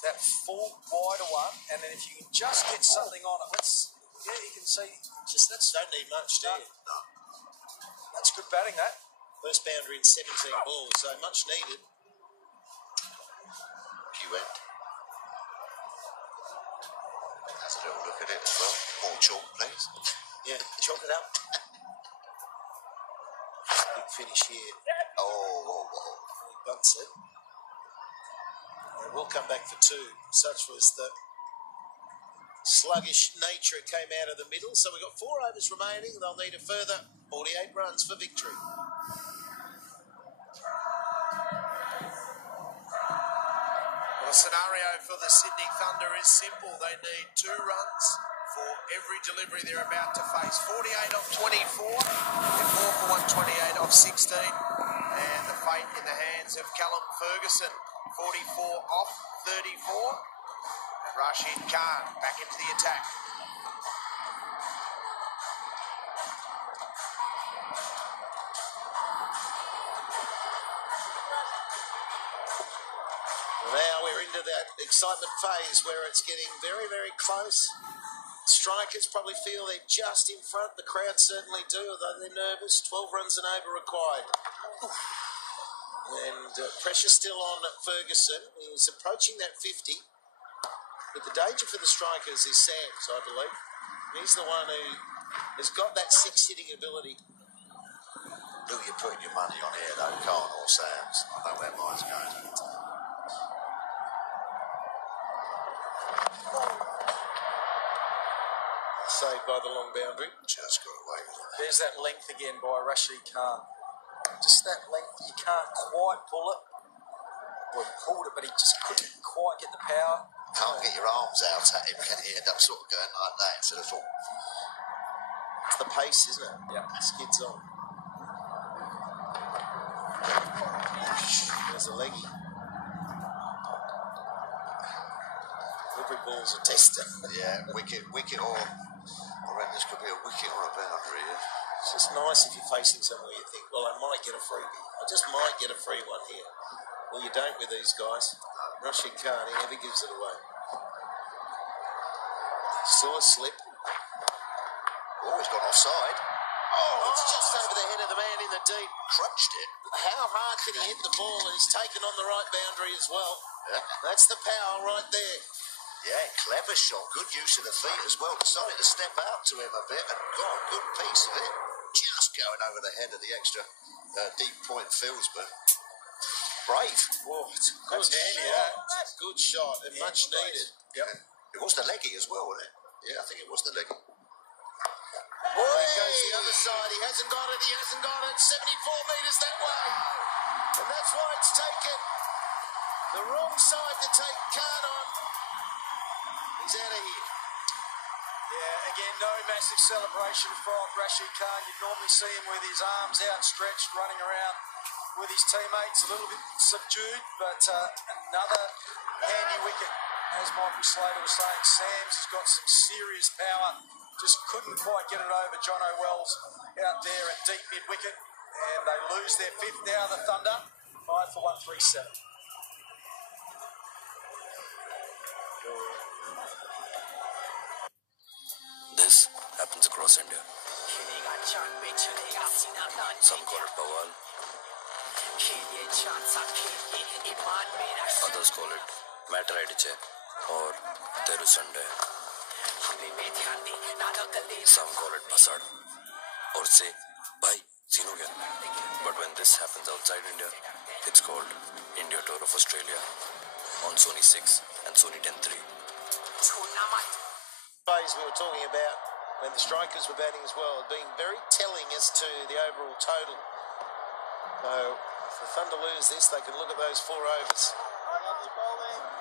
That full wider one, and then if you can just get something on it, you can see. Just don't need much, do you? No. That's good batting, that. First boundary in 17 balls, so much needed. Few end. Has a little look at it as well. More chalk, please. Yeah, chalk it up. Big finish here. Oh. He bunts it. We'll come back for 2. Such was the sluggish nature it came out of the middle. So we've got 4 overs remaining. They'll need a further 48 runs for victory. Well, the scenario for the Sydney Thunder is simple. They need 2 runs for every delivery they're about to face. 48 off 24, and 4 for 128 off 16. And the fate in the hands of Callum Ferguson. 44 off 34. And Rashid Khan back into the attack. Now we're into that excitement phase where it's getting very, very close. Strikers probably feel they're just in front. The crowd certainly do, although they're nervous. 12 runs and over required. And pressure still on Ferguson. He's approaching that 50. But the danger for the strikers is Sams, I believe. He's the one who has got that 6-hitting ability. Who are you putting your money on here, though? Khan or Sams? I know where mine's going. Saved by the long boundary. Just got away with it. There's that length again by Rashid Khan. Just that length, you can't quite pull it. Well, he pulled it, but he just couldn't quite get the power. Can't get your arms out at him, can you? End up sort of going like that instead of full. It's the pace, isn't it? Yeah. Skids on. There's a leggy. Every ball's a tester. Yeah, wicket or... I reckon this could be a wicket or a boundary. It's just nice if you're facing somewhere you think, well, I might get a freebie. I just might get a free one here. Well, you don't with these guys. Rashid Khan, he never gives it away. Still a slip. Oh, he's gone offside. Oh, it's just over the head of the man in the deep. Crunched it. How hard can he hit the ball? And he's taken on the right boundary as well. Yeah. That's the power right there. Yeah, clever shot. Good use of the feet as well. Decided to step out to him a bit and got a good piece of it. Just going over the head of the extra deep point fieldsman. Brave. Oh, it's a good That's handy, shot. That's a good shot and much needed. Yep. It was the leggy as well, wasn't it? Yeah, I think it was the leggy. Boy, he goes the other side. He hasn't got it. He hasn't got it. 74 metres that way. And that's why it's taken the wrong side to take Khan on. He's out of here. Yeah, again, no massive celebration from Rashid Khan. You'd normally see him with his arms outstretched, running around with his teammates, a little bit subdued, but another handy wicket. As Michael Slater was saying, Sam's has got some serious power. Just couldn't quite get it over John O'Well's out there at deep mid-wicket, and they lose their fifth now, the Thunder, 5 for 137. This happens across India. Some call it bawal. Others call it matter IDJ or Teru Sunday. Some call it Pasad or say Bhai Sinogen. But when this happens outside India, it's called India Tour of Australia on Sony 6 and Sony 10-3. Plays we were talking about when the strikers were batting as well, being very telling as to the overall total. So if the Thunder lose this, they can look at those 4 overs.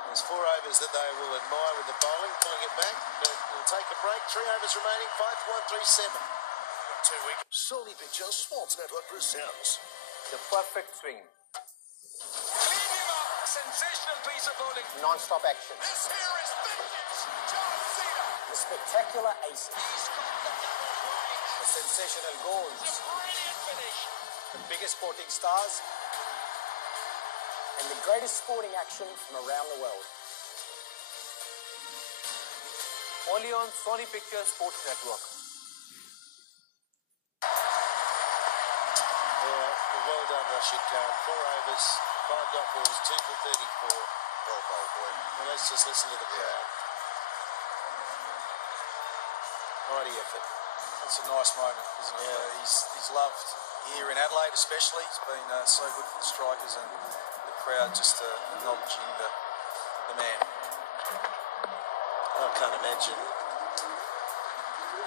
There's 4 overs that they will admire with the bowling, pulling it back, but we'll take a break. 3 overs remaining, 5 for 137. 2 wickets. Sony Pictures Sports Network presents The perfect swing. Sensational piece of bowling. Non-stop action. This here is vintage John Cena. The spectacular aces. He's got the double play. The sensational goals. A brilliant finish. The biggest sporting stars. And the greatest sporting action from around the world. Only on Sony Pictures Sports Network. Well done, Rashid Khan. 4 overs, 5 dot balls, 2 for 34. Well bowled, boy. Well, let's just listen to the crowd. Mighty effort. It's a nice moment, isn't it? Yeah. He's loved here in Adelaide especially. He's been so good for the strikers, and the crowd just acknowledging the man. I can't imagine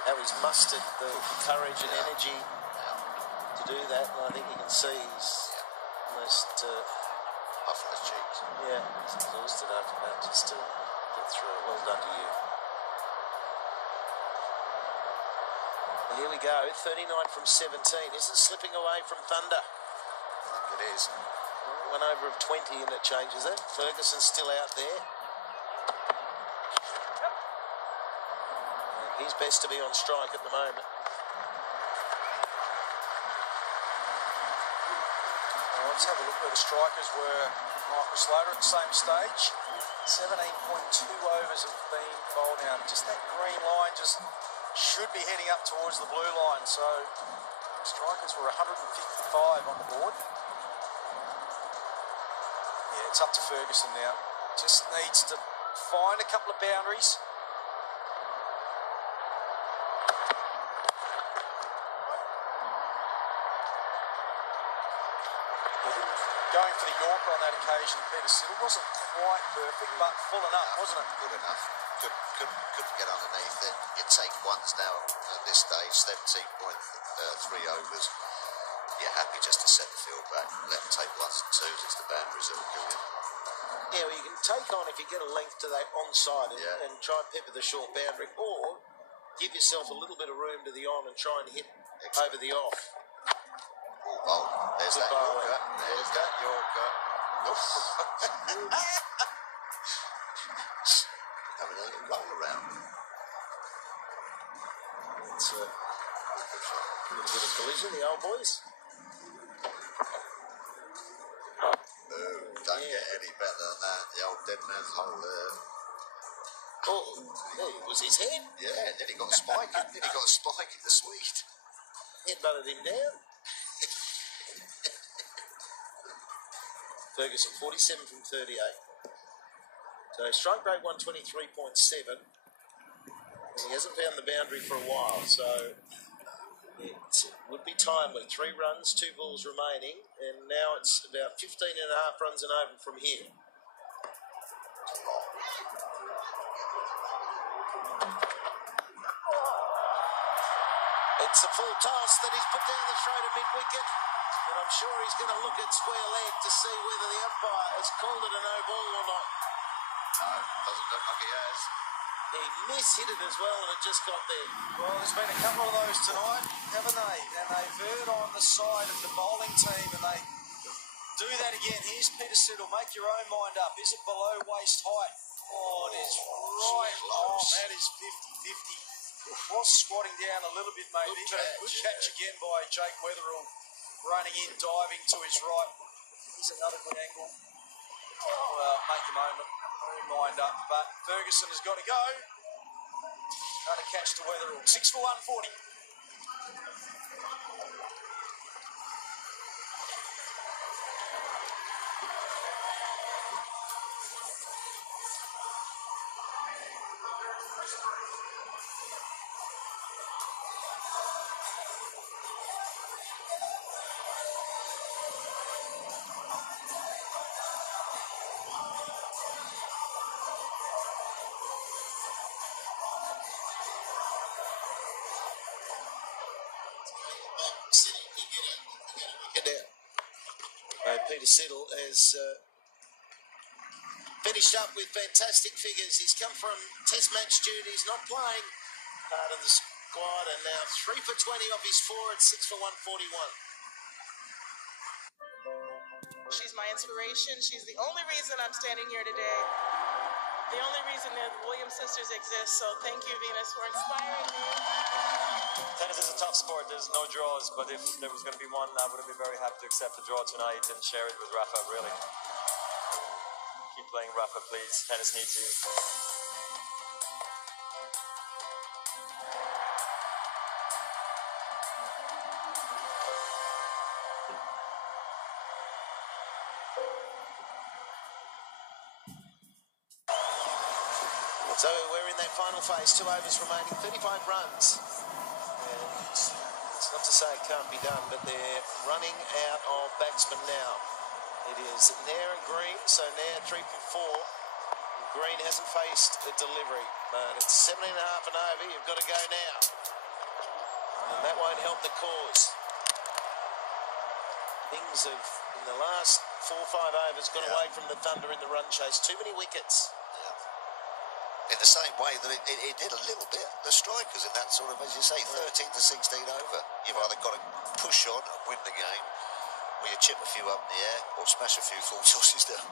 how he's mustered the courage and energy to do that. And I think you can see he's almost Puffing his cheeks. he's exhausted after that just to get through it. Well done to you. And here we go, 39 from 17. Isn't slipping away from Thunder. I think it is. 1 over of 20 and it changes it. Ferguson's still out there. And he's best to be on strike at the moment. Let's have a look where the strikers were. Michael Slater at the same stage. 17.2 overs have been bowled now. Just that green line just should be heading up towards the blue line. So strikers were 155 on the board. Yeah, it's up to Ferguson now. Just needs to find a couple of boundaries. Going for the Yorker on that occasion, Peter Siddle wasn't quite perfect, but full enough, wasn't it? Good enough. Couldn't get underneath it. You take ones now at this stage, 17.3 overs. You're happy just to set the field back. Let them take 1s and 2s. It's the boundaries that will kill you. Yeah, well, you can take on if you get a length to that onside and try and pepper the short boundary, or give yourself a little bit of room to the on and try and hit over the off. Oh, there's that bowling. Yorker. There's that Yorker. Having a little roll around. It's a little bit of collision, the old boys. Don't get any better than that. The old dead man's hole there. Oh, it was his head. Yeah, then he got a spike. Then he got a spike in the Swede. headbutted him down. Ferguson, 47 from 38. So strike rate 123.7. And he hasn't found the boundary for a while, so it would be time with 3 runs, 2 balls remaining, and now it's about 15 and a half runs and over from here. It's a full toss that he's put down the throw to mid-wicket, and I'm sure he's going to look at square leg to see whether the umpire has called it a no ball or not. No, doesn't look like he has. He mishit it as well, and it just got there. Well, there's been a couple of those tonight, haven't they? And they've erred on the side of the bowling team, and they do that again. Here's Peter Siddle. Make your own mind up. Is it below waist height? Oh, it is right on. That is 50-50. It was squatting down a little bit, maybe, but a good catch again by Jake Weatherall, running in, diving to his right. Here's another good angle. Well, make your own mind up, but Ferguson has got to go. Another catch to Weatherall. 6 for 140. Peter Siddle has finished up with fantastic figures. He's come from test match duties, not playing part of the squad, and now 3 for 20 off his 4 at 6 for 141. She's my inspiration. She's the only reason I'm standing here today. The only reason that the Williams sisters exist. So thank you, Venus, for inspiring me. Tennis is a tough sport. There's no draws, but if there was going to be one, I would have been very happy to accept the draw tonight and share it with Rafa, really. Keep playing, Rafa, please. Tennis needs you. So we're in that final phase, 2 overs remaining, 35 runs. And it's not to say it can't be done, but they're running out of batsmen now. It is Nair and Green, so Nair 3 for 4. And Green hasn't faced a delivery, but it's 17 and a half and over. You've got to go now. And that won't help the cause. Things have, in the last 4 or 5 overs, got away from the Thunder in the run chase. Too many wickets. In the same way that it did a little bit, the strikers in that sort of, as you say, 13 to 16 over. You've either got to push on and win the game, or you chip a few up in the air, or smash a few full tosses down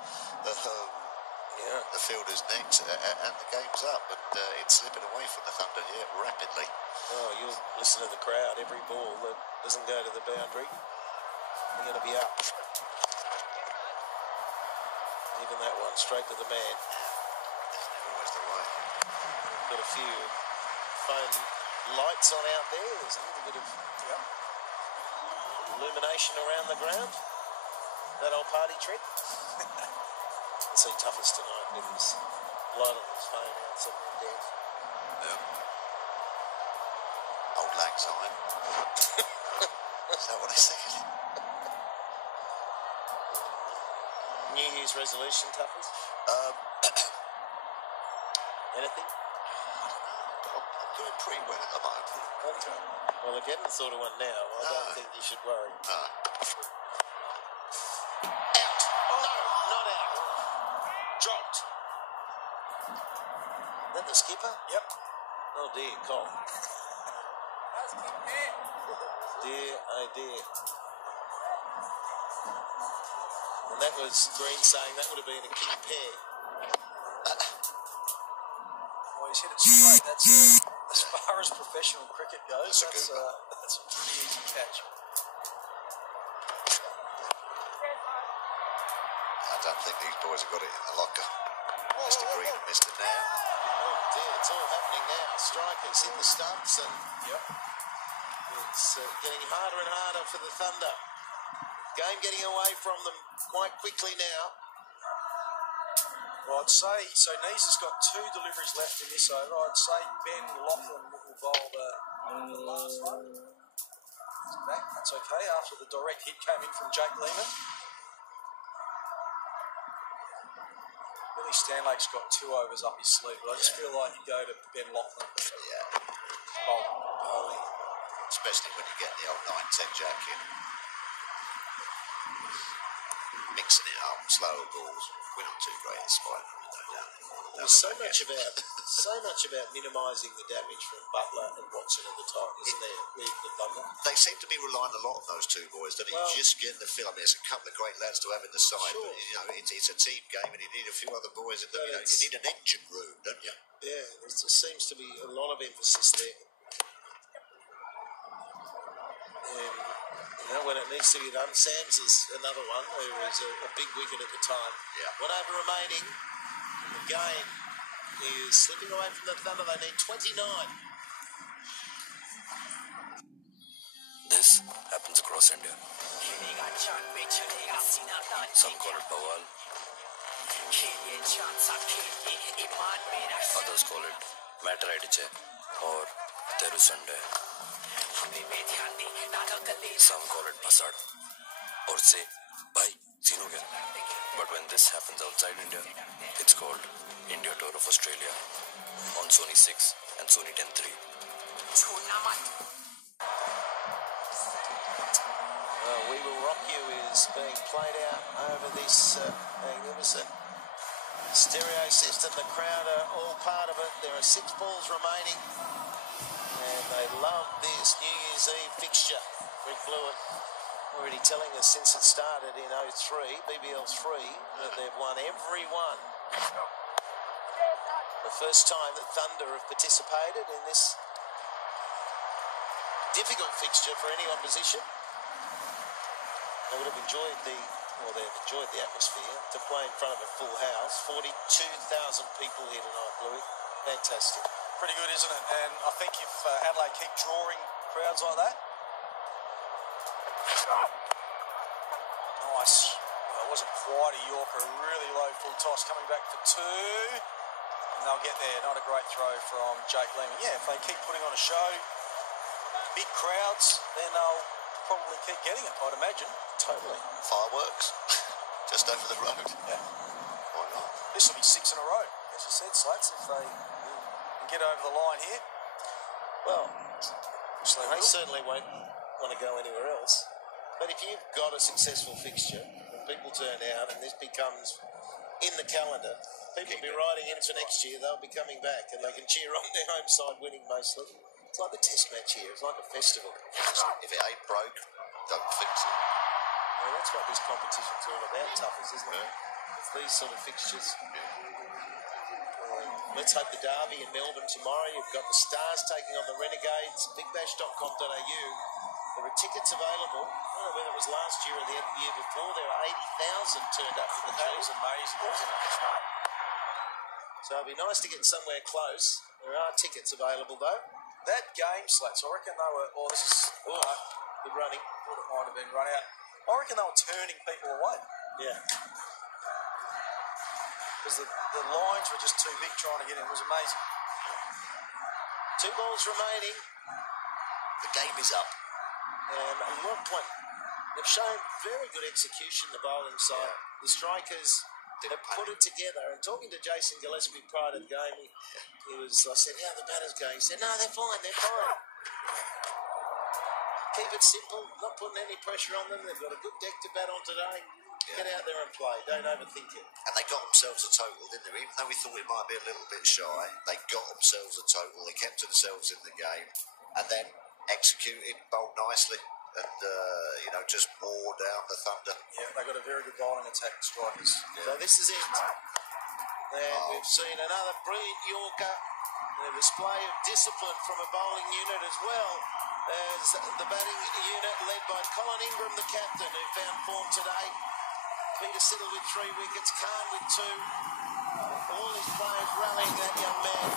the fielder's necks, and the game's up. But it's slipping away from the Thunder here rapidly. Oh, you'll listen to the crowd. Every ball that doesn't go to the boundary, they're going to be up. Even that one, straight to the man. Got a few foam lights on out there. There's a little bit of illumination around the ground. That old party trick. Let's see toughest tonight with his light on his phone outside the deck. Old lang syne. Is that what I said? New Year's resolution, toughest? Anything? I'm doing pretty well at the moment. Okay. Well, if you haven't thought of one now, I don't think you should worry. No. Out! No, not out. Dropped. Is that the skipper? Yep. Oh dear, Cole. Dear, oh dear. And that was Green saying that would have been a king pair. Well, he's hit it straight. That's as far as professional cricket goes. That's a pretty easy catch. I don't think these boys have got it in the locker. Mr. Green and Mr. Nair. Oh dear, it's all happening now. Strikers hit the stumps and It's getting harder and harder for the Thunder. Game getting away from them quite quickly now. Well, I'd say, so Nees has got 2 deliveries left in this over. I'd say Ben Lachlan will bowl the last one. Back, that's okay, after the direct hit came in from Jake Lehman. Billy Stanlake's got 2 overs up his sleeve, but I just feel like you go to Ben Lachlan. Yeah. Bowling. Especially when you get the old 9-10 jack in. Mixing it up, slower balls. We're not too great at spider. There's so much about minimising the damage from Butler and Watson at the top, isn't there? With the Thunder, they seem to be relying a lot on those 2 boys. Don't you just get the feel? I mean, it's a couple of great lads to have in the side, sure. But you know, it's a team game, and you need a few other boys. You need an engine room, don't you? Yeah, there seems to be a lot of emphasis there. You know, when it needs to be done. Sams is another one who was a big wicket at the time. Yeah. 1 over remaining. The game is slipping away from the Thunder. They need 29. This happens across India. Some call it bawal. Others call it matraidiche or teru Sunday. Some call it pasad or say bhai seen ho gaya. But when this happens outside India, it's called India Tour of Australia on Sony 6 and Sony 10-3. Well, We Will Rock You is being played out over this magnificent stereo system. The crowd are all part of it. There are 6 balls remaining, and they love this New Year's Eve fixture. Rick Blewett already telling us since it started in 03, BBL 3, that they've won every one. The first time that Thunder have participated in this difficult fixture for any opposition. They would have enjoyed they've enjoyed the atmosphere to play in front of a full house. 42,000 people here tonight, Bluey. Fantastic. Pretty good, isn't it? And I think if Adelaide keep drawing crowds like that. Nice. Well, it wasn't quite a Yorker. A really low full toss coming back for 2. And they'll get there. Not a great throw from Jake Lehman. Yeah, if they keep putting on a show, big crowds, then they'll probably keep getting it, I'd imagine. Totally. Fireworks. Just over the road. Yeah. Why not? This will be 6 in a row, as you said, Slats, if they can get over the line here. Well, they certainly won't want to go anywhere else. But if you've got a successful fixture and people turn out and this becomes in the calendar, people will be riding in for next year. They'll be coming back and they can cheer on their home side winning mostly. It's like the test match here. It's like a festival. If it ain't broke, don't fix it. Well, that's what this competition's all about, toughers, isn't it? It's these sort of fixtures. Let's hope the derby in Melbourne tomorrow. You've got the Stars taking on the Renegades. Bigbash.com.au. There are tickets available. I don't know whether it was last year or the year before. There were 80,000 turned up for the That was amazing, wasn't it? So it'd be nice to get somewhere close. There are tickets available though. That game, Slats, I reckon they were... Oh, this is... good running. Thought it might have been run out. I reckon they were turning people away. Yeah. Because the lines were just too big trying to get in. It was amazing. 2 balls remaining. The game is up. And a lot of they've shown very good execution, the bowling side. Yeah. The strikers have put it together. And talking to Jason Gillespie prior to the game, I said, how are the batters going? He said, no, they're fine. Keep it simple, not putting any pressure on them. They've got a good deck to bat on today. Get out there and play. Don't overthink it. And they got themselves a total, didn't they? Even though we thought it might be a little bit shy, they got themselves a total. They kept themselves in the game and then executed, bowled nicely and, just wore down the Thunder. Yeah, they got a very good bowling attack, strikers. Yeah. So this is it. And we've seen another brilliant Yorker and a display of discipline from a bowling unit as well as the batting unit led by Colin Ingram, the captain, who found form today. Peter Siddle with 3 wickets, Khan with 2. All his players rallying that young man.